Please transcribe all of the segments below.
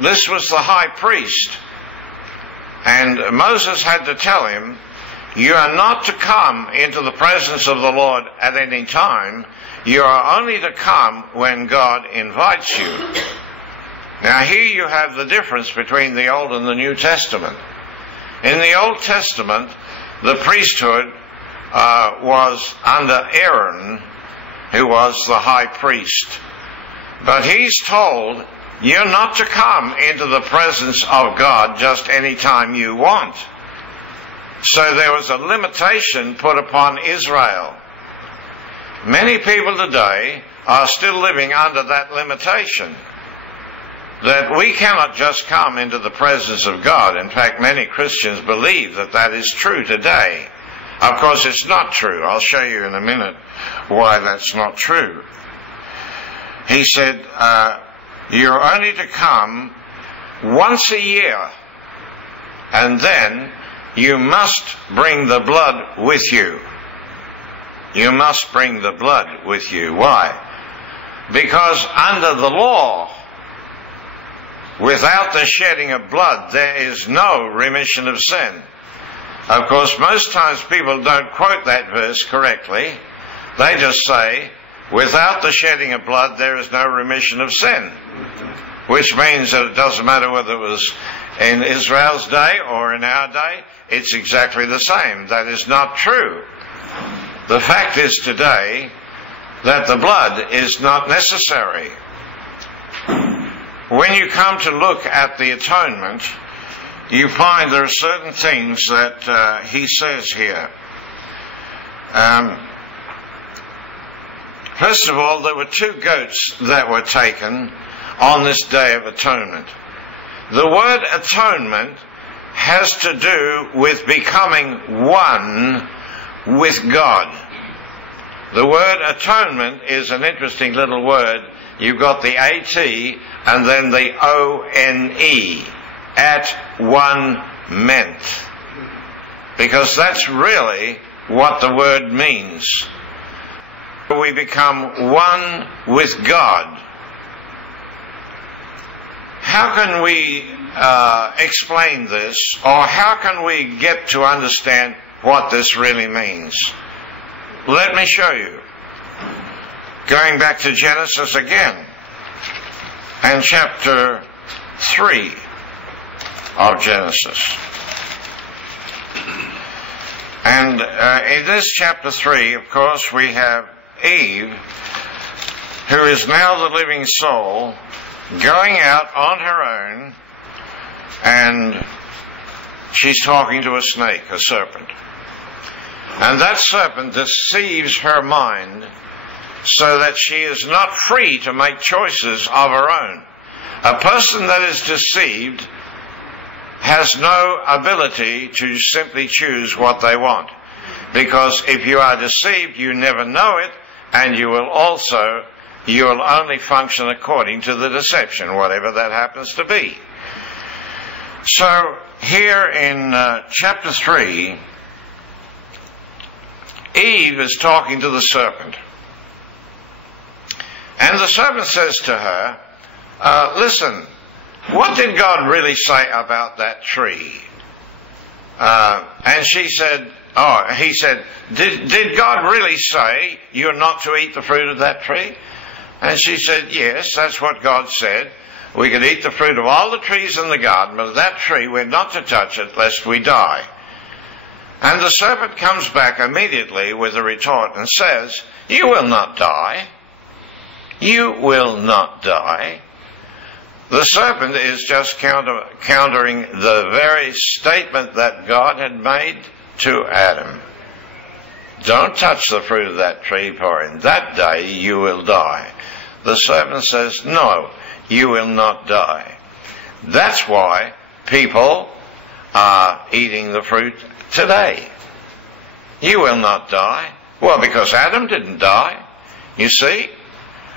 this was the high priest, and Moses had to tell him, you are not to come into the presence of the Lord at any time. You are only to come when God invites you. Now here you have the difference between the Old and the New Testament. In the Old Testament, the priesthood was under Aaron, who was the high priest. But he's told, you're not to come into the presence of God just any time you want. So there was a limitation put upon Israel. Many people today are still living under that limitation, that we cannot just come into the presence of God. In fact, many Christians believe that that is true today. Of course, it's not true. I'll show you in a minute why that's not true. He said, you're only to come once a year, and then you must bring the blood with you. You must bring the blood with you. Why? Because under the law, without the shedding of blood, there is no remission of sin. Of course, most times people don't quote that verse correctly. They just say, without the shedding of blood, there is no remission of sin. Which means that it doesn't matter whether it was in Israel's day or in our day, it's exactly the same. That is not true. The fact is today that the blood is not necessary. When you come to look at the atonement, you find there are certain things that he says here. First of all, there were 2 goats that were taken on this Day of Atonement. The word atonement has to do with becoming one with God. The word atonement is an interesting little word. You've got the A-T and then the O-N-E. At one meant. Because that's really what the word means. We become one with God. How can we explain this, or how can we get to understand what this really means? Let me show you. Going back to Genesis again, and chapter 3 of Genesis. And in this chapter 3, of course, we have Eve, who is now the living soul, going out on her own, and she's talking to a snake, a serpent. And that serpent deceives her mind so that she is not free to make choices of her own. A person that is deceived has no ability to simply choose what they want. Because if you are deceived, you never know it, and you will only function according to the deception, whatever that happens to be. So, here in chapter 3, Eve is talking to the serpent. And the serpent says to her, listen, what did God really say about that tree? And she said, he said, did God really say you're not to eat the fruit of that tree? And she said, yes, that's what God said. We could eat the fruit of all the trees in the garden, but of that tree we're not to touch it lest we die. And the serpent comes back immediately with a retort and says, you will not die. You will not die. The serpent is just countering the very statement that God had made to Adam. Don't touch the fruit of that tree, for in that day you will die. The serpent says, no, you will not die. That's why people are eating the fruit today. You will not die. Well, because Adam didn't die. You see?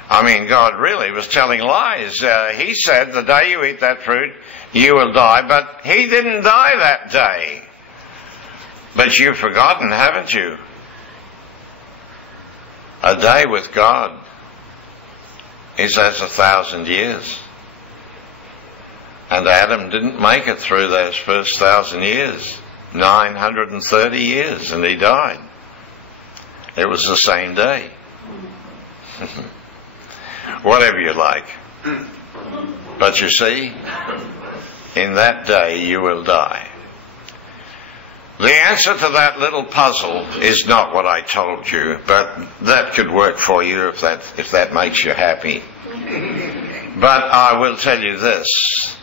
I mean, God really was telling lies. He said, the day you eat that fruit, you will die. But he didn't die that day. But you've forgotten, haven't you? A day with God. is as 1,000 years. And Adam didn't make it through those first 1,000 years. 930 years, and he died. It was the same day. Whatever you like. But you see, in that day you will die. The answer to that little puzzle is not what I told you, but that could work for you if that makes you happy. But I will tell you this.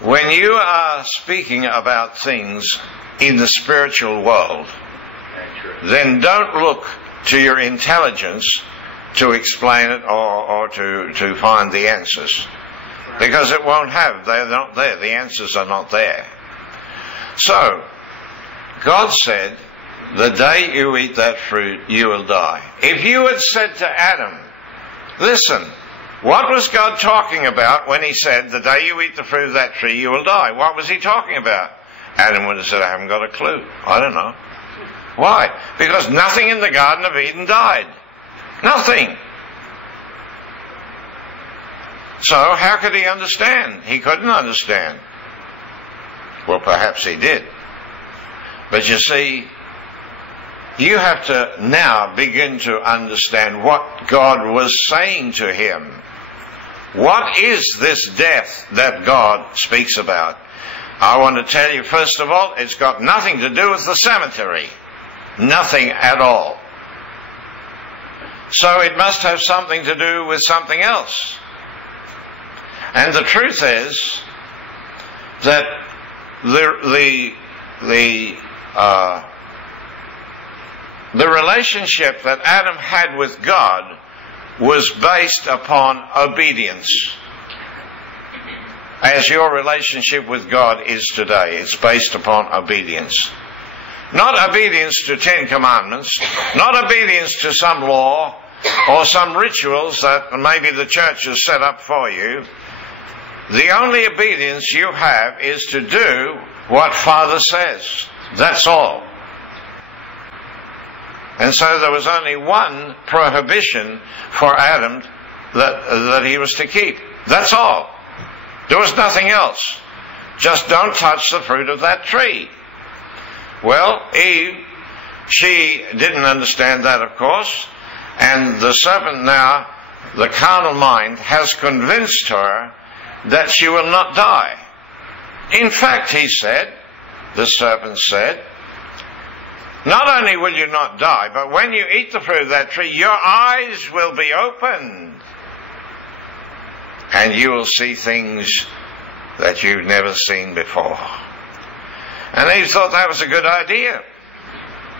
When you are speaking about things in the spiritual world, then don't look to your intelligence to explain it or to find the answers. Because it won't have. They're not there. The answers are not there. So, God said, the day you eat that fruit, you will die. If you had said to Adam, listen, what was God talking about when he said, the day you eat the fruit of that tree, you will die? What was he talking about? Adam would have said, I haven't got a clue. I don't know. Why? Because nothing in the Garden of Eden died. Nothing. So how could he understand? He couldn't understand. Well, perhaps he did. But you see, you have to now begin to understand what God was saying to him. What is this death that God speaks about? I want to tell you, first of all, it's got nothing to do with the cemetery. Nothing at all. So it must have something to do with something else. And the truth is that the relationship that Adam had with God was based upon obedience. As your relationship with God is today, it's based upon obedience. Not obedience to 10 commandments, not obedience to some law or some rituals that maybe the church has set up for you. The only obedience you have is to do what Father says. That's all. And so there was only one prohibition for Adam that he was to keep. That's all. There was nothing else. Just don't touch the fruit of that tree. Well, Eve, she didn't understand that, of course, and the serpent now, the carnal mind, has convinced her that she will not die. In fact, the serpent said, not only will you not die, but when you eat the fruit of that tree, your eyes will be opened, and you will see things that you've never seen before. And Eve thought that was a good idea.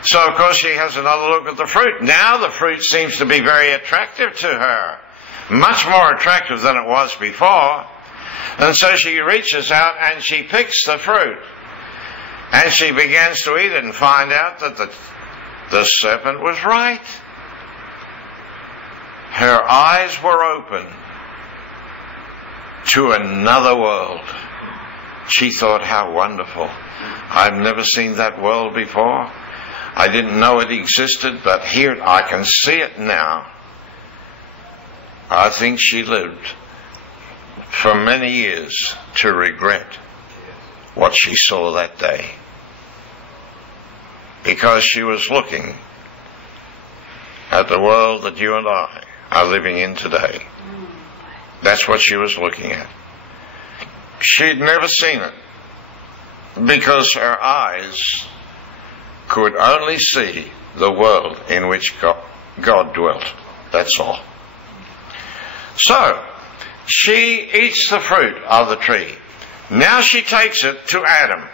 So, of course, she has another look at the fruit. Now the fruit seems to be very attractive to her. Much more attractive than it was before. And so she reaches out and she picks the fruit. And she begins to eat it and find out that the serpent was right. Her eyes were open to another world. She thought, how wonderful. I've never seen that world before. I didn't know it existed, but here I can see it now. I think she lived for many years to regret what she saw that day. Because she was looking at the world that you and I are living in today. That's what she was looking at. She'd never seen it because her eyes could only see the world in which God dwelt. That's all. So, she eats the fruit of the tree. Now she takes it to Adam.